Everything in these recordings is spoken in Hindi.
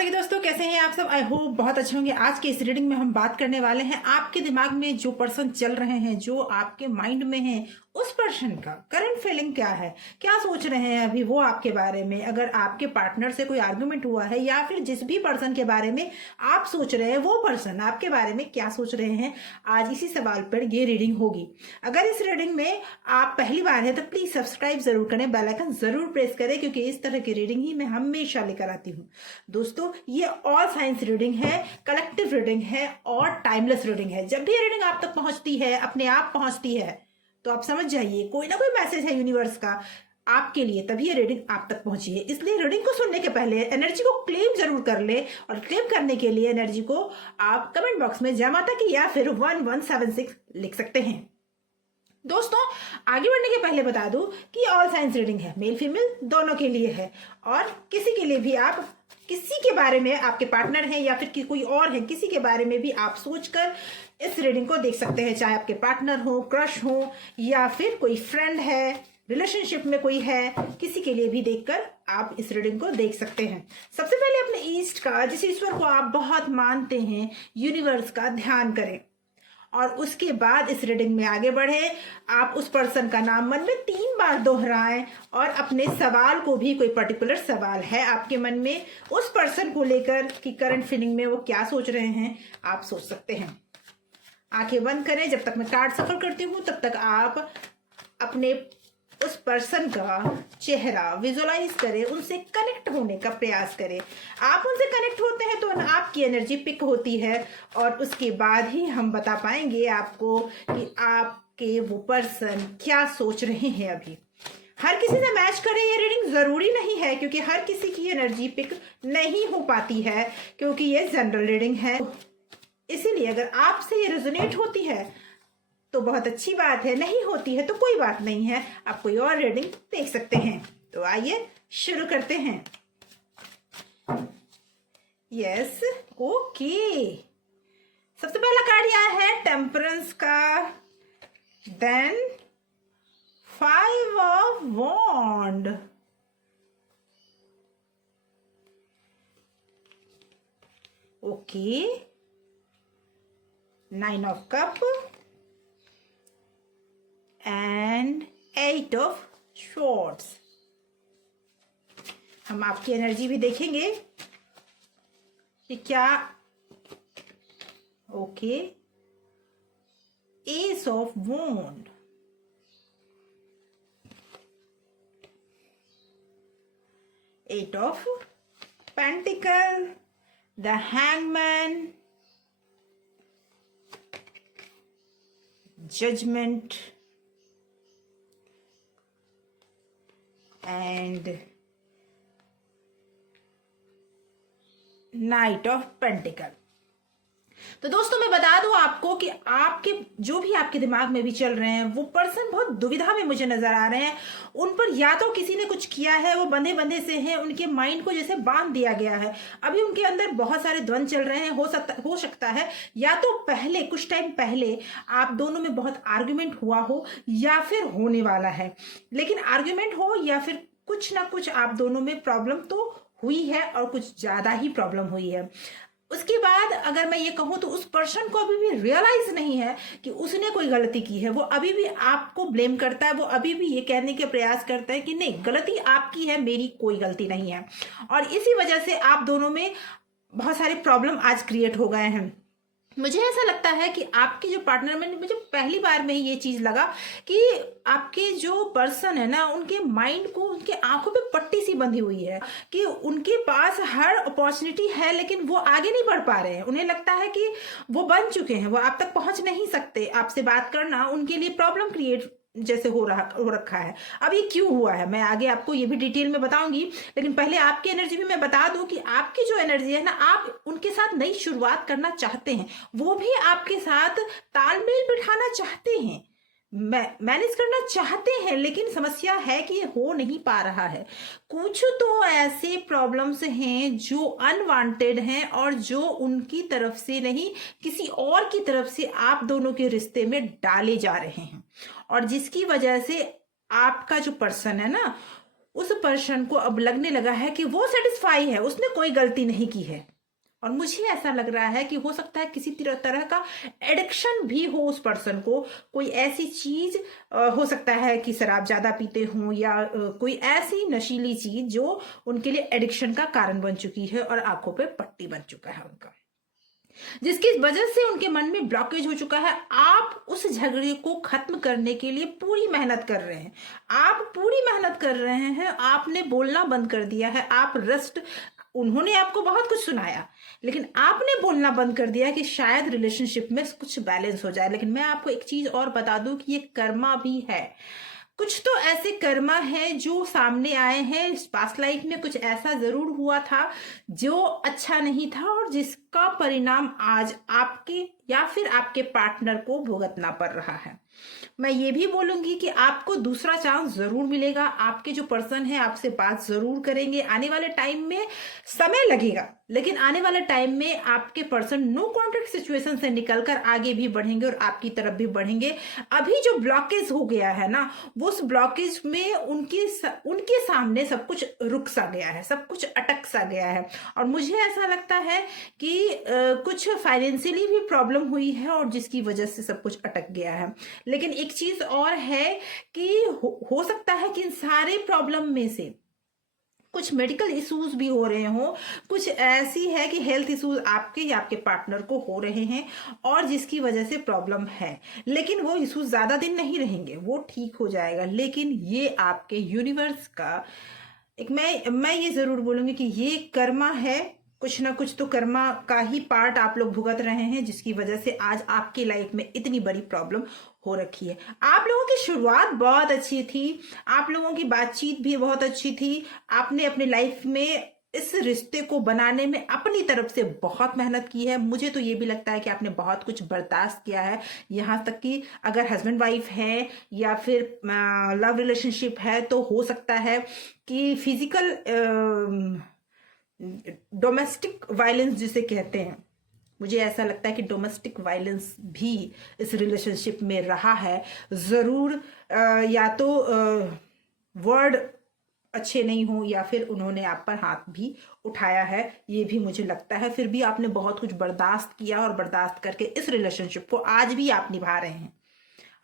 माता की दोस्तों, कैसे हैं आप सब? आई होप बहुत अच्छे होंगे। आज के इस रीडिंग में हम बात करने वाले हैं आपके दिमाग में जो पर्सन चल रहे हैं, जो आपके माइंड में है, उस पर्सन का करंट फीलिंग क्या है, क्या सोच रहे हैं अभी वो आपके बारे में। अगर आपके पार्टनर से कोई आर्गुमेंट हुआ है या फिर जिस भी पर्सन के बारे में आप सोच रहे हैं वो पर्सन आपके बारे में क्या सोच रहे हैं, आज इसी सवाल पर ये रीडिंग होगी। अगर इस रीडिंग में आप पहली बार है तो प्लीज सब्सक्राइब जरूर करें, बेल आइकन जरूर प्रेस करें, क्योंकि इस तरह की रीडिंग ही मैं हमेशा लेकर आती हूँ। दोस्तों, ये ऑल साइंस रीडिंग है, कलेक्टिव रीडिंग है और टाइमलेस रीडिंग है। जब भी ये रीडिंग आप तक पहुंचती है, अपने आप पहुंचती है, तो आप समझ जाइए कोई ना कोई मैसेज है यूनिवर्स का आपके लिए, तभी ये रीडिंग आप तक पहुंची है। इसलिए रीडिंग को सुनने के पहले एनर्जी को क्लेम जरूर कर ले, और क्लेम करने के लिए एनर्जी को आप कमेंट बॉक्स में जय माता की या फिर 1176 लिख सकते हैं। दोस्तों, आगे बढ़ने के पहले बता दूं कि ऑल साइंस रीडिंग है, मेल फीमेल दोनों के लिए है, और किसी के लिए भी आप किसी के बारे में, आपके पार्टनर हैं या फिर कोई और है, किसी के बारे में भी आप सोचकर इस रीडिंग को देख सकते हैं। चाहे आपके पार्टनर हो, क्रश हो, या फिर कोई फ्रेंड है, रिलेशनशिप में कोई है, किसी के लिए भी देखकर आप इस रीडिंग को देख सकते हैं। सबसे पहले अपने ईस्ट का, जिस ईश्वर को आप बहुत मानते हैं, यूनिवर्स का ध्यान करें, और उसके बाद इस रीडिंग में आगे बढ़े। आप उस पर्सन का नाम मन में 3 बार दोहराएं, और अपने सवाल को भी, कोई पर्टिकुलर सवाल है आपके मन में उस पर्सन को लेकर कि करंट फीलिंग में वो क्या सोच रहे हैं, आप सोच सकते हैं। आंखें बंद करें। जब तक मैं कार्ड सफल करती हूँ तब तक आप अपने उस पर्सन का चेहरा विजुअलाइज करें, उनसे कनेक्ट होने का प्रयास करें। आप उनसे कनेक्ट होते हैं तो आपकी एनर्जी पिक होती है, और उसके बाद ही हम बता पाएंगे आपको कि आपके वो पर्सन क्या सोच रहे हैं अभी। हर किसी से मैच करें ये रीडिंग जरूरी नहीं है, क्योंकि हर किसी की एनर्जी पिक नहीं हो पाती है, क्योंकि ये जनरल रीडिंग है। इसीलिए अगर आपसे ये रेजोनेट होती है तो बहुत अच्छी बात है, नहीं होती है तो कोई बात नहीं है, आप कोई और रीडिंग देख सकते हैं। तो आइए शुरू करते हैं। Yes, okay. सबसे पहला कार्ड यह है टेम्परेंस का, then 5 of wand, okay, 9 of cup and 8 of swords. हम आपकी एनर्जी भी देखेंगे कि क्या, okay, ace of wand, eight of pentacle, the hangman, judgement and knight of pentacle. तो दोस्तों, मैं बता दूं आपको कि आपके जो भी आपके दिमाग में भी चल रहे हैं, वो पर्सन बहुत दुविधा में मुझे नजर आ रहे हैं। उन पर या तो किसी ने कुछ किया है, वो बंधे बंधे से हैं, उनके माइंड को जैसे बांध दिया गया है। अभी उनके अंदर बहुत सारे द्वंद चल रहे हैं। हो सकता है या तो पहले, कुछ टाइम पहले आप दोनों में बहुत आर्ग्यूमेंट हुआ हो, या फिर होने वाला है। लेकिन आर्ग्यूमेंट हो या फिर कुछ ना कुछ आप दोनों में प्रॉब्लम तो हुई है, और कुछ ज्यादा ही प्रॉब्लम हुई है। उसके बाद अगर मैं ये कहूं तो उस पर्सन को अभी भी रियलाइज नहीं है कि उसने कोई गलती की है। वो अभी भी आपको ब्लेम करता है, वो अभी भी ये कहने के प्रयास करता है कि नहीं, गलती आपकी है, मेरी कोई गलती नहीं है। और इसी वजह से आप दोनों में बहुत सारे प्रॉब्लम आज क्रिएट हो गए हैं। मुझे ऐसा लगता है कि आपके जो पार्टनर में, मुझे पहली बार में ही ये चीज लगा कि आपके जो पर्सन है ना, उनके माइंड को, उनके आंखों पे पट्टी सी बंधी हुई है कि उनके पास हर अपॉर्चुनिटी है, लेकिन वो आगे नहीं बढ़ पा रहे हैं। उन्हें लगता है कि वो बन चुके हैं, वो आप तक पहुंच नहीं सकते। आपसे बात करना उनके लिए प्रॉब्लम क्रिएट जैसे हो रखा है। अब ये क्यों हुआ है, मैं आगे आपको ये भी डिटेल में बताऊंगी, लेकिन पहले आपकी एनर्जी भी मैं बता दूं कि आपकी जो एनर्जी है ना, आप उनके साथ नई शुरुआत करना चाहते हैं, वो भी आपके साथ तालमेल बिठाना चाहते हैं, मैनेज करना चाहते हैं, लेकिन समस्या है कि ये हो नहीं पा रहा है। कुछ तो ऐसे प्रॉब्लम्स हैं जो अनवांटेड हैं, और जो उनकी तरफ से नहीं, किसी और की तरफ से आप दोनों के रिश्ते में डाले जा रहे हैं, और जिसकी वजह से आपका जो पर्सन है ना, उस पर्सन को अब लगने लगा है कि वो सेटिस्फाई है, उसने कोई गलती नहीं की है। और मुझे ऐसा लग रहा है कि हो सकता है किसी तरह का एडिक्शन भी हो उस पर्सन को, कोई ऐसी चीज हो सकता है कि शराब ज्यादा पीते हों या कोई ऐसी नशीली चीज जो उनके लिए एडिक्शन का कारण बन चुकी है और आंखों पे पट्टी बन चुका है उनका, जिसकी वजह से उनके मन में ब्लॉकेज हो चुका है। आप उस झगड़े को खत्म करने के लिए पूरी मेहनत कर रहे हैं, आप पूरी मेहनत कर रहे हैं, आपने बोलना बंद कर दिया है, आप रेस्ट, उन्होंने आपको बहुत कुछ सुनाया लेकिन आपने बोलना बंद कर दिया कि शायद रिलेशनशिप में कुछ बैलेंस हो जाए। लेकिन मैं आपको एक चीज और बता दूं कि ये कर्मा भी है, कुछ तो ऐसे कर्मा है जो सामने आए हैं, पास्ट लाइफ में कुछ ऐसा जरूर हुआ था जो अच्छा नहीं था और जिसका परिणाम आज आपके या फिर आपके पार्टनर को भुगतना पड़ रहा है। मैं ये भी बोलूंगी कि आपको दूसरा चांस जरूर मिलेगा, आपके जो पर्सन है आपसे बात जरूर करेंगे, आने वाले टाइम में समय लगेगा लेकिन आने वाले टाइम में आपके पर्सन नो कॉन्ट्रैक्ट सिचुएशन से निकलकर आगे भी बढ़ेंगे और आपकी तरफ भी बढ़ेंगे। अभी जो ब्लॉकेज हो गया है ना, वो उस ब्लॉकेज में उनके सामने सब कुछ रुक सा गया है, सब कुछ अटक सा गया है और मुझे ऐसा लगता है कि कुछ फाइनेंशियली भी प्रॉब्लम हुई है और जिसकी वजह से सब कुछ अटक गया है। लेकिन एक चीज और है कि हो सकता है कि इन सारे प्रॉब्लम में से कुछ मेडिकल इश्यूज भी हो रहे हो, कुछ ऐसी है कि हेल्थ इश्यूज आपके या आपके पार्टनर को हो रहे हैं और जिसकी वजह से प्रॉब्लम है, लेकिन वो इश्यूज ज्यादा दिन नहीं रहेंगे, वो ठीक हो जाएगा। लेकिन ये आपके यूनिवर्स का एक, मैं ये जरूर बोलूंगी कि ये कर्मा है, कुछ ना कुछ तो कर्मा का ही पार्ट आप लोग भुगत रहे हैं जिसकी वजह से आज आपकी लाइफ में इतनी बड़ी प्रॉब्लम हो रखी है। आप लोगों की शुरुआत बहुत अच्छी थी, आप लोगों की बातचीत भी बहुत अच्छी थी, आपने अपनी लाइफ में इस रिश्ते को बनाने में अपनी तरफ से बहुत मेहनत की है। मुझे तो ये भी लगता है कि आपने बहुत कुछ बर्दाश्त किया है, यहाँ तक कि अगर हस्बैंड वाइफ है या फिर लव रिलेशनशिप है तो हो सकता है कि फिजिकल डोमेस्टिक वायलेंस जिसे कहते हैं, मुझे ऐसा लगता है कि डोमेस्टिक वायलेंस भी इस रिलेशनशिप में रहा है जरूर। या तो वर्ड अच्छे नहीं हो या फिर उन्होंने आप पर हाथ भी उठाया है, ये भी मुझे लगता है। फिर भी आपने बहुत कुछ बर्दाश्त किया और बर्दाश्त करके इस रिलेशनशिप को आज भी आप निभा रहे हैं,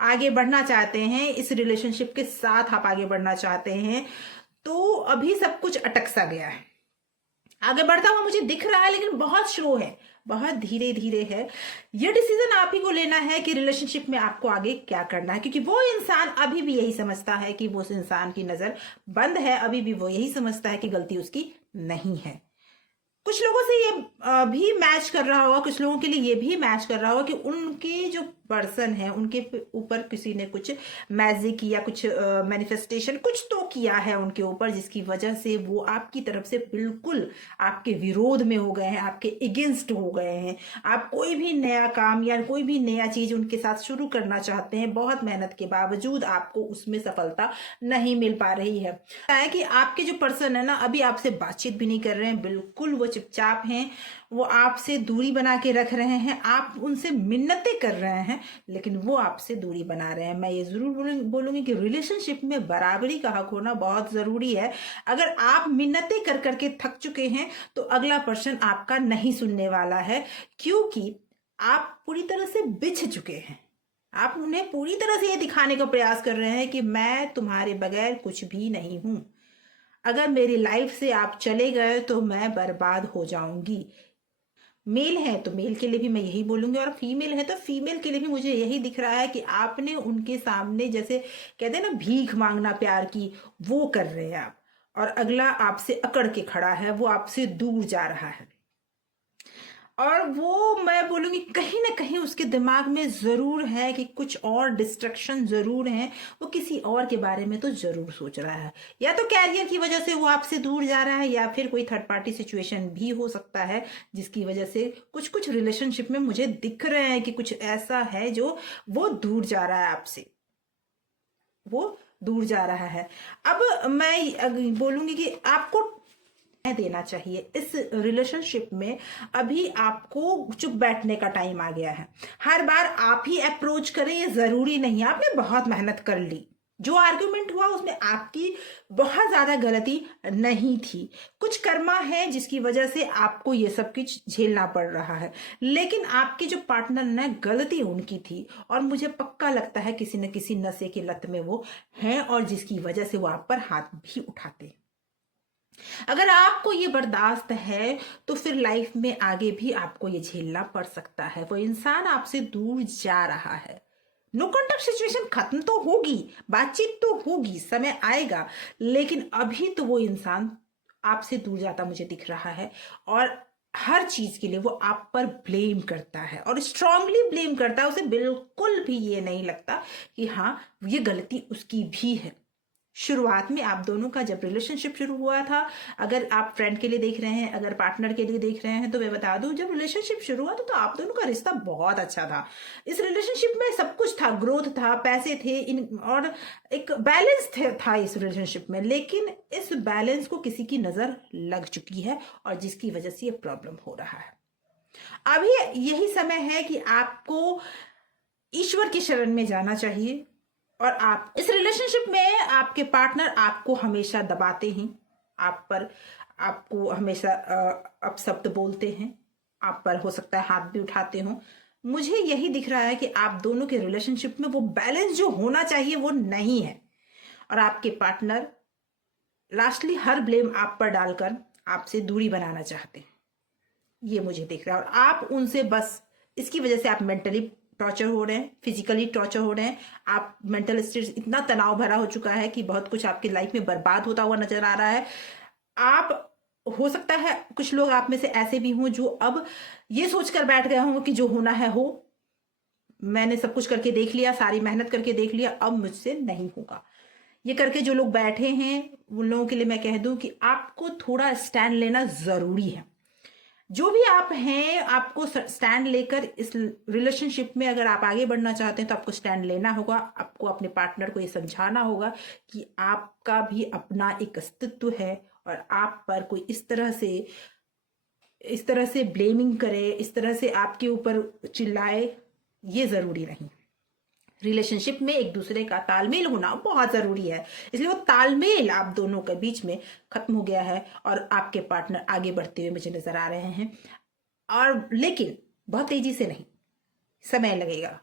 आगे बढ़ना चाहते हैं, इस रिलेशनशिप के साथ आप आगे बढ़ना चाहते हैं। तो अभी सब कुछ अटक सा गया है, आगे बढ़ता हुआ मुझे दिख रहा है लेकिन बहुत स्लो है, बहुत धीरे धीरे है। ये डिसीजन आप ही को लेना है कि रिलेशनशिप में आपको आगे क्या करना है, क्योंकि वो इंसान अभी भी यही समझता है कि वो उस इंसान की नजर बंद है, अभी भी वो यही समझता है कि गलती उसकी नहीं है। कुछ लोगों से ये भी मैच कर रहा होगा, कुछ लोगों के लिए ये भी मैच कर रहा होगा कि उनके जो पर्सन है उनके ऊपर किसी ने कुछ मैजिक या कुछ मैनिफेस्टेशन कुछ तो किया है उनके ऊपर, जिसकी वजह से वो आपकी तरफ से बिल्कुल आपके विरोध में हो गए हैं, आपके अगेंस्ट हो गए हैं। आप कोई भी नया काम या कोई भी नया चीज उनके साथ शुरू करना चाहते हैं, बहुत मेहनत के बावजूद आपको उसमें सफलता नहीं मिल पा रही है। कि आपके जो पर्सन है ना, अभी आपसे बातचीत भी नहीं कर रहे हैं, बिल्कुल वो चुपचाप हैं, वो आपसे दूरी बना के रख रहे हैं, आप उनसे मिन्नतें कर रहे हैं लेकिन वो आपसे दूरी बना रहे हैं। मैं ये जरूर बोलूंगी कि रिलेशनशिप में बराबरी का हक होना बहुत जरूरी है। अगर आप मिन्नतें कर करके थक चुके हैं तो अगला पर्सन आपका नहीं सुनने वाला है, क्योंकि आप पूरी तरह से बिछ चुके हैं। आप उन्हें पूरी तरह से ये दिखाने का प्रयास कर रहे हैं कि मैं तुम्हारे बगैर कुछ भी नहीं हूं, अगर मेरी लाइफ से आप चले गए तो मैं बर्बाद हो जाऊंगी। मेल है तो मेल के लिए भी मैं यही बोलूंगी और फीमेल है तो फीमेल के लिए भी मुझे यही दिख रहा है कि आपने उनके सामने जैसे कहते हैं ना भीख मांगना प्यार की, वो कर रहे हैं आप, और अगला आपसे अकड़ के खड़ा है, वो आपसे दूर जा रहा है। और वो मैं बोलूंगी कहीं ना कहीं उसके दिमाग में जरूर है कि कुछ और डिस्ट्रक्शन जरूर है, वो किसी और के बारे में तो जरूर सोच रहा है, या तो कैरियर की वजह से वो आपसे दूर जा रहा है या फिर कोई थर्ड पार्टी सिचुएशन भी हो सकता है जिसकी वजह से कुछ रिलेशनशिप में मुझे दिख रहे हैं कि कुछ ऐसा है जो वो दूर जा रहा है आपसे, वो दूर जा रहा है। अब मैं बोलूंगी कि आपको देना चाहिए इस रिलेशनशिप में, अभी आपको चुप बैठने का टाइम आ गया है। हर बार आप ही अप्रोच करें ये जरूरी नहीं है, आपने बहुत मेहनत कर ली, जो आर्ग्यूमेंट हुआ उसमें आपकी बहुत ज्यादा गलती नहीं थी। कुछ कर्मा है जिसकी वजह से आपको ये सब कुछ झेलना पड़ रहा है, लेकिन आपके जो पार्टनर ने गलती उनकी थी, और मुझे पक्का लगता है किसी न किसी नशे की लत में वो हैं, और जिसकी वजह से वो आप पर हाथ भी उठाते। अगर आपको ये बर्दाश्त है तो फिर लाइफ में आगे भी आपको ये झेलना पड़ सकता है। वो इंसान आपसे दूर जा रहा है, नो कॉन्टेक्ट सिचुएशन खत्म तो होगी, बातचीत तो होगी, समय आएगा, लेकिन अभी तो वो इंसान आपसे दूर जाता मुझे दिख रहा है, और हर चीज के लिए वो आप पर ब्लेम करता है, और स्ट्रांगली ब्लेम करता है। उसे बिल्कुल भी ये नहीं लगता कि हाँ ये गलती उसकी भी है। शुरुआत में आप दोनों का जब रिलेशनशिप शुरू हुआ था, अगर आप फ्रेंड के लिए देख रहे हैं, अगर पार्टनर के लिए देख रहे हैं, तो मैं बता दूं जब रिलेशनशिप शुरू हुआ था तो आप दोनों का रिश्ता बहुत अच्छा था। इस रिलेशनशिप में सब कुछ था, ग्रोथ था, पैसे थे, और एक बैलेंस था इस रिलेशनशिप में। लेकिन इस बैलेंस को किसी की नजर लग चुकी है, और जिसकी वजह से ये प्रॉब्लम हो रहा है। अभी यही समय है कि आपको ईश्वर की शरण में जाना चाहिए। और आप इस रिलेशनशिप में आपके पार्टनर आपको हमेशा दबाते हैं, आप पर, आपको हमेशा अपशब्द बोलते हैं, आप पर हो सकता है हाथ भी उठाते हो। मुझे यही दिख रहा है कि आप दोनों के रिलेशनशिप में वो बैलेंस जो होना चाहिए वो नहीं है, और आपके पार्टनर लास्टली हर ब्लेम आप पर डालकर आपसे दूरी बनाना चाहते हैं। ये मुझे दिख रहा है, और आप उनसे बस इसकी वजह से आप मेंटली टॉर्चर हो रहे हैं, फिजिकली टॉर्चर हो रहे हैं। आप मेंटल स्टेट इतना तनाव भरा हो चुका है कि बहुत कुछ आपकी लाइफ में बर्बाद होता हुआ नजर आ रहा है। आप, हो सकता है कुछ लोग आप में से ऐसे भी हों जो अब ये सोचकर बैठ गए हों कि जो होना है हो, मैंने सब कुछ करके देख लिया, सारी मेहनत करके देख लिया, अब मुझसे नहीं होगा। ये करके जो लोग बैठे हैं उन लोगों के लिए मैं कह दूं कि आपको थोड़ा स्टैंड लेना जरूरी है। जो भी आप हैं, आपको स्टैंड लेकर इस रिलेशनशिप में अगर आप आगे बढ़ना चाहते हैं तो आपको स्टैंड लेना होगा। आपको अपने पार्टनर को ये समझाना होगा कि आपका भी अपना एक अस्तित्व है, और आप पर कोई इस तरह से ब्लेमिंग करे, इस तरह से आपके ऊपर चिल्लाए, ये जरूरी नहीं। रिलेशनशिप में एक दूसरे का तालमेल होना बहुत जरूरी है, इसलिए वो तालमेल आप दोनों के बीच में खत्म हो गया है, और आपके पार्टनर आगे बढ़ते हुए मुझे नजर आ रहे हैं। और लेकिन बहुत तेजी से नहीं, समय लगेगा।